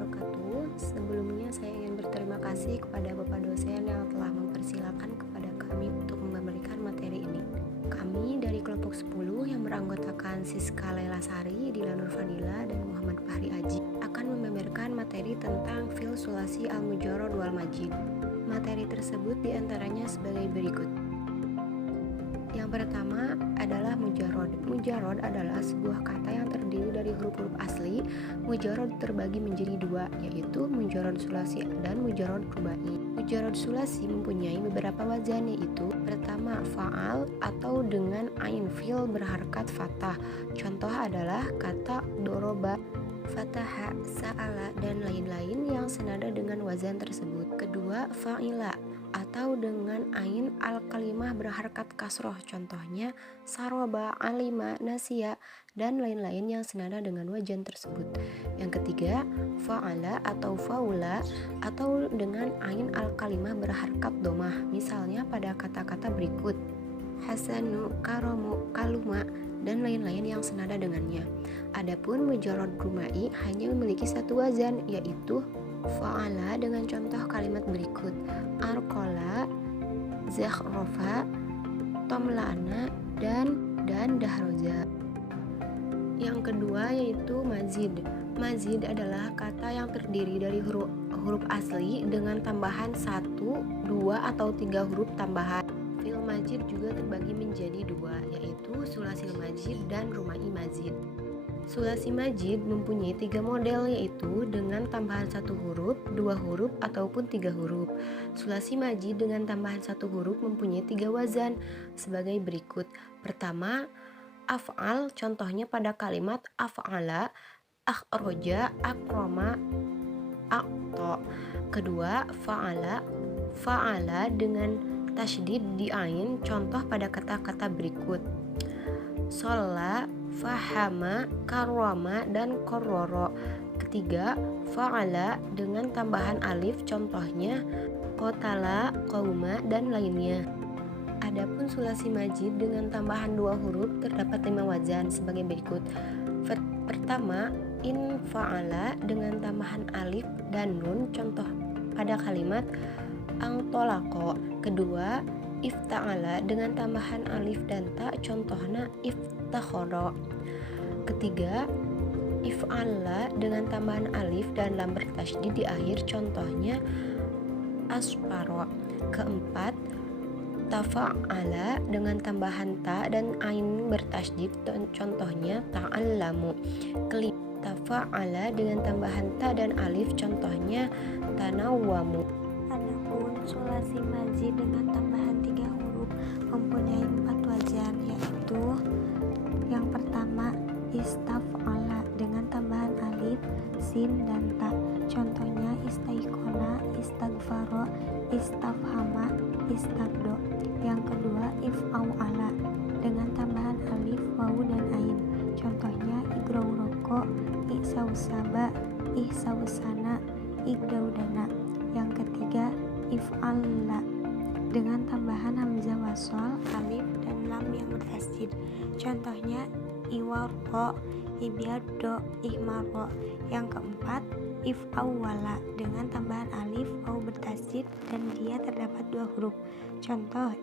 wabarakatuh. Sebelumnya saya ingin berterima kasih kepada Bapak dosen yang telah mempersilakan kepada kami untuk memberikan materi ini. Kami dari kelompok 10 yang beranggotakan Siska Laila Sari, Dila Nurfadila, dan Muhammad Fahri Aji akan membeberkan materi tentang fil sulasi al-mujarrad wal majid. Materi tersebut diantaranya sebagai berikut. Yang pertama adalah mujarrad. Mujarrad adalah sebuah kata yang terdiri dari huruf-huruf asli. Mujarrad terbagi menjadi dua, yaitu mujarrad sulasi dan mujarrad rubai. Mujarrad sulasi mempunyai beberapa wazan, yaitu pertama fa'al atau dengan ain fil berharakat fathah. Contoh adalah kata doroba, fataha, sa'ala, dan lain-lain yang senada dengan wazan tersebut. Kedua, fa'ila atau dengan ain al-kalimah berharakat kasroh, contohnya saroba, alima, nasya, dan lain-lain yang senada dengan wazan tersebut. Yang ketiga, fa'ala atau faula atau dengan ain al-kalimah berharakat domah, misalnya pada kata-kata berikut hasanu, karomu, kaluma, dan lain-lain yang senada dengannya. Adapun mujarrad rumai hanya memiliki satu wazan, yaitu fa'ala dengan contoh kalimat berikut arqala, zakhrafa, tomlana, dan dahroza. Yang kedua yaitu mazid. Mazid adalah kata yang terdiri dari huruf asli dengan tambahan 1, 2, atau 3 huruf tambahan. Fil majid juga terbagi menjadi dua, yaitu sulasil majid dan rumai majid. Sulasi majid mempunyai 3 model, yaitu dengan tambahan 1 huruf, 2 huruf, ataupun 3 huruf. Sulasi majid dengan tambahan 1 huruf mempunyai 3 wazan sebagai berikut. Pertama, af'al, contohnya pada kalimat af'ala, akhroja, akroma, akto. Kedua, fa'ala dengan tasydid di ain, contoh pada kata-kata berikut sholla, fahama, karwama, dan kororo. Ketiga, fa'ala dengan tambahan alif, contohnya qotala, qauma, dan lainnya. Adapun sulasi majid dengan tambahan 2 huruf terdapat 5 wazan sebagai berikut. Pertama, in fa'ala dengan tambahan alif dan nun, contoh pada kalimat angtolako. Kedua, ifta'ala dengan tambahan alif dan ta, contohnya iftakhoro. Ketiga, if'ala dengan tambahan alif dan lam bertasydid di akhir, contohnya asparo. Keempat, tafa'ala dengan tambahan ta dan ain bertasydid, contohnya ta'allamu. Kelima, tafa'ala dengan tambahan ta dan alif, contohnya tanawwamu. Adapun sulasi majid dengan tambahan 3 huruf mempunyai 4 wazan, yaitu yang pertama istaf'ala dengan tambahan alif, sin, dan ta, contohnya istaikona, istagfaro, istafhama, istabdo. Yang kedua if'au'ala dengan tambahan alif, wawu, dan ain, contohnya igrauroko, iksausaba, ihsausana, igdaudana. Yang ketiga if'alla dengan tambahan hamzah wasol, alif, dan lam yang bertasydid, contohnya iwarqo, ibyaddo, ihmarqo. Yang keempat if'awwala dengan tambahan alif, waw bertasydid, dan dia terdapat 2 huruf, contoh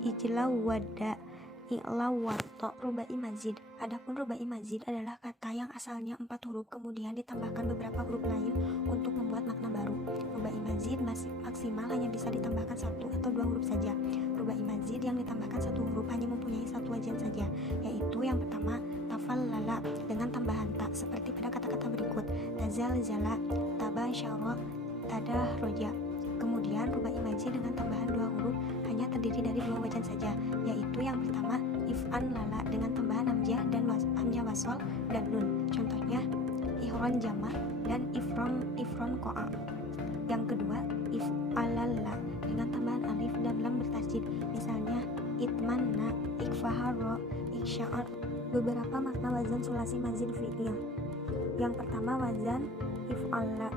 ijlawwadda, i'lawwato. Rubai mazid. Adapun rubai mazid adalah kata yang asalnya 4 huruf kemudian ditambahkan beberapa huruf lain untuk membuat makna baru. Rubai mazid maksimal hanya bisa ditambahkan 1 atau 2 huruf saja. Rubai mazid yang ditambahkan 1 huruf hanya mempunyai 1 wazan saja, yaitu yang pertama tafallala dengan tambahan ta, seperti pada kata-kata berikut tazalzala, tabasyara, tadahroja. Kemudian rubai mazid dengan tambahan 2 huruf hanya terdiri dari 2 wazan saja, yaitu yang pertama if'an lala dengan tambahan hamzah dan hamzah wasol dan nun, contohnya ihron jama dan ifron ko'a. Yang kedua if'alalla dengan tambahan alif dan lam bertasydid, misalnya itmanna, ikfaharo, iksya'ar. Beberapa makna wazan sulasi mazid fi'il. Yang pertama wazan if'alla,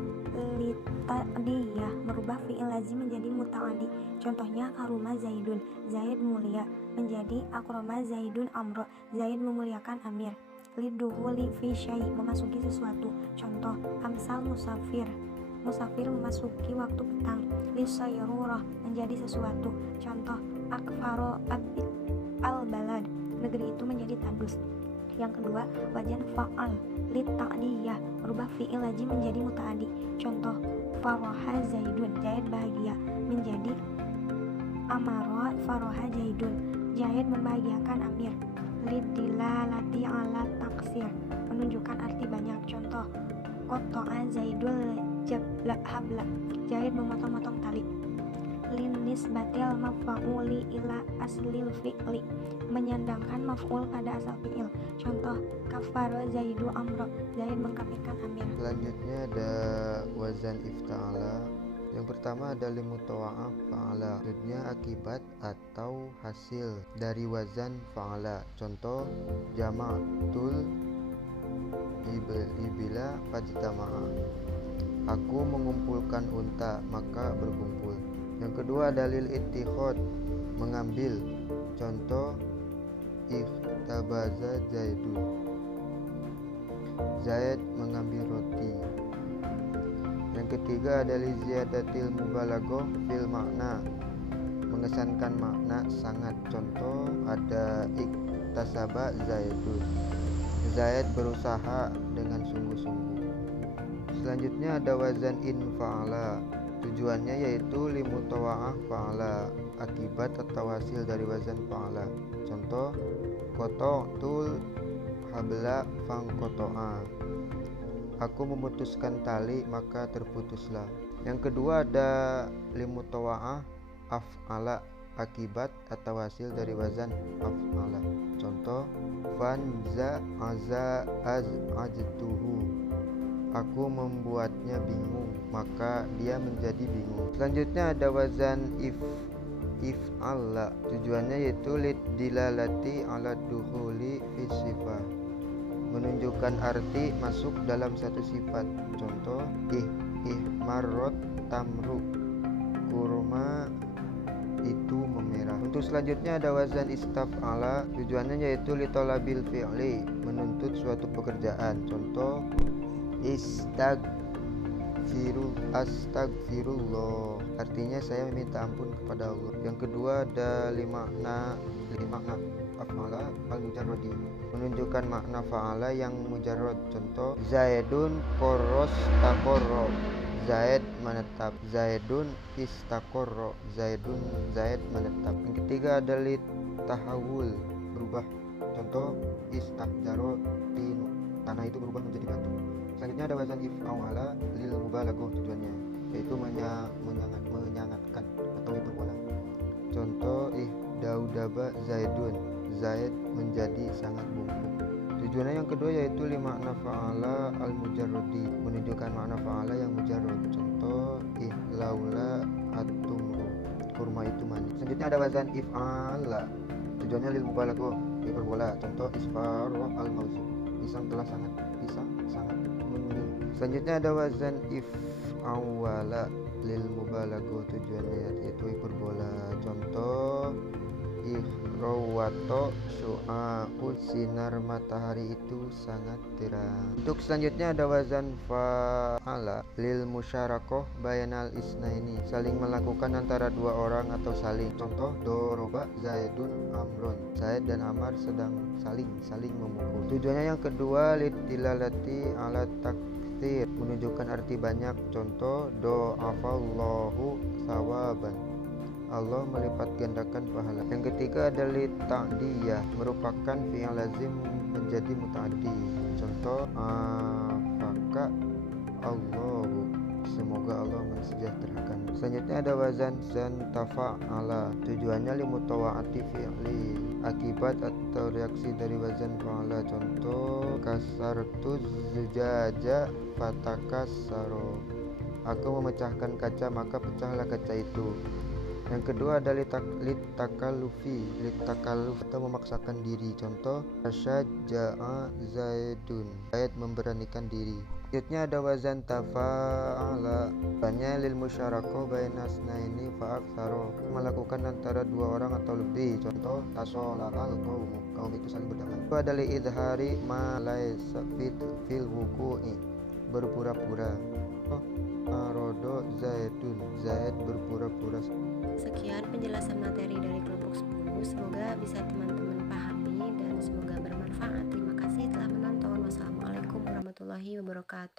litadiyah, merubah fi'il lazim menjadi muta'adi, contohnya karuma zaidun, zaid mulia, menjadi akroma zaidun amro, zaid memuliakan amir. liduhuli fi syai' memasuki sesuatu. Contoh, amsal musafir. Musafir memasuki waktu petang. Lisayrurah menjadi sesuatu. Contoh, akfaro abid al-balad negeri itu menjadi tandus. Yang kedua, wajan fa'al lit ta'diyah merubah fi'il lazim menjadi muta'addi. Contoh, faroha zaidun Zaid bahagia menjadi amara faroha zaidun Zaid membahagiakan Amir. Lidilalati ala taksir menunjukkan arti banyak. Contoh, qata'a zaidul habla Zaid memotong-motong tali. Linisbatil maf'uli ila aslil fi'li menyandangkan maf'ul pada asal fi'il. Contoh, kafaro zaidu amro Zaid mengkafirkan Amir. Selanjutnya ada wazan ifta'ala. Yang pertama ada limutawa'ah fa'ala, maksudnya akibat atau hasil dari wazan fa'ala. Contoh, jama'tul ibila fajtama'a, aku mengumpulkan unta maka berkumpul. Yang kedua dalil ittikhad, mengambil. Contoh, ikhtabaza zaidun Zaid mengambil roti. Yang ketiga adalah ziyadatil mubalaghah fil makna, mengesankan makna sangat. Contoh ada iktasaba zaidun Zaid berusaha dengan sungguh-sungguh. Selanjutnya ada wazan infa'ala, tujuannya yaitu limutawa'ah fa'ala, akibat atau hasil dari wazan fa'ala. Contoh, qata'tul habla fangqata'a, aku memutuskan tali maka terputuslah. Yang kedua ada limutawa'ah af'ala, akibat atau hasil dari wazan af'ala. Contoh, fanza aza ajtuhu, aku membuatnya bingung maka dia menjadi bingung. Selanjutnya ada wazan if'ala, tujuannya yaitu dilalati ala dukhuli fi sifah, menunjukkan arti masuk dalam satu sifat. Contoh, ihmarrot tamru, kurma itu memerah. Untuk selanjutnya ada wazan istaf'ala, tujuannya yaitu litolabil fi'li, menuntut suatu pekerjaan. Contoh, astagfirullah, artinya saya meminta ampun kepada Allah. Yang kedua ada lima makna af'ala al-mujarradi, menunjukkan makna fa'ala yang mujarrad. Contoh, zaidun koros takorro, Zaid menetap. Zaidun istaqarra, Zaid menetap. Yang ketiga ada tahawul, berubah. Contoh, istahjaro tinu, tanah itu berubah menjadi batu. Selanjutnya ada wazan if'ala lil mubalaghah, tujuannya yaitu menyangatkan atau hiperbola. Contoh, daudaba zaidun, Zaid menjadi sangat bungkuk. Tujuannya yang kedua yaitu makna fa'ala al-mujarradi, menunjukkan makna fa'ala yang mujarrad. Contoh, laula at-tumru, kurma itu manis. Selanjutnya ada wazan if'ala, tujuannya lil mubalaghah, hiperbola. Contoh, isfarra al-mauzu, pisang sangat menguning. Selanjutnya ada wazan if'awala lil mubalaghah, tujuannya yaitu hiperbola. Contoh, ikhrawato syu'a'ud, sinar matahari itu sangat terang. Untuk selanjutnya ada wazan fa'ala lil musyarakah bayanal isnaini, saling melakukan antara dua orang atau saling. Contoh, doroba zaidun amron, Zaid dan Amar sedang saling memukul. Tujuannya yang kedua dilalati ala taktsir, menunjukkan arti banyak. Contoh, do'afallahu sawaban, Allah melipat gandakan pahala. Yang ketiga ada ta'diyah, merupakan fi'il lazim menjadi muta'addi. Contoh, afaka Allahu, semoga Allah mensejahterakan. Selanjutnya ada wazan tafa'ala, tujuannya limutawa'ati fi'li, akibat atau reaksi dari wazan fa'ala. Contoh, kasartu zujaja fatakassaro, aku memecahkan kaca maka pecahlah kaca itu. Yang kedua ada litakaluf atau memaksakan diri. Contoh ja'a Zaidun, Zaid memberanikan diri. Selanjutnya ada wazan tafa'ala, banyak lil musyarakoh bainas naini fa'aktsaro, melakukan antara dua orang atau lebih. Contoh tasolakal kaum itu saling berdamai. Itu ada li idhari ma laisa fil wuku'i, berpura-pura. Oh, arodo Zaidun, Zaid berpura-pura. Sekian penjelasan materi dari kelompok 10. Semoga bisa teman-teman pahami dan semoga bermanfaat. Terima kasih telah menonton. Wassalamualaikum warahmatullahi wabarakatuh.